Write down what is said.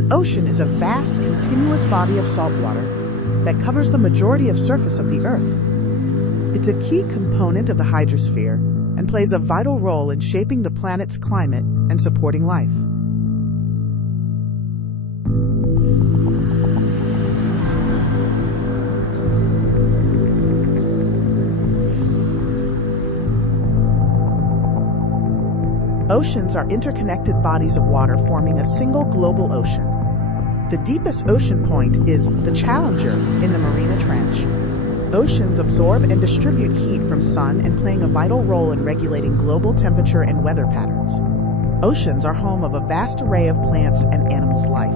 An ocean is a vast, continuous body of salt water that covers the majority of surface of the Earth. It's a key component of the hydrosphere and plays a vital role in shaping the planet's climate and supporting life. Oceans are interconnected bodies of water forming a single global ocean. The deepest ocean point is the Challenger in the Mariana Trench. Oceans absorb and distribute heat from sun and playing a vital role in regulating global temperature and weather patterns. Oceans are home of a vast array of plants and animals' life.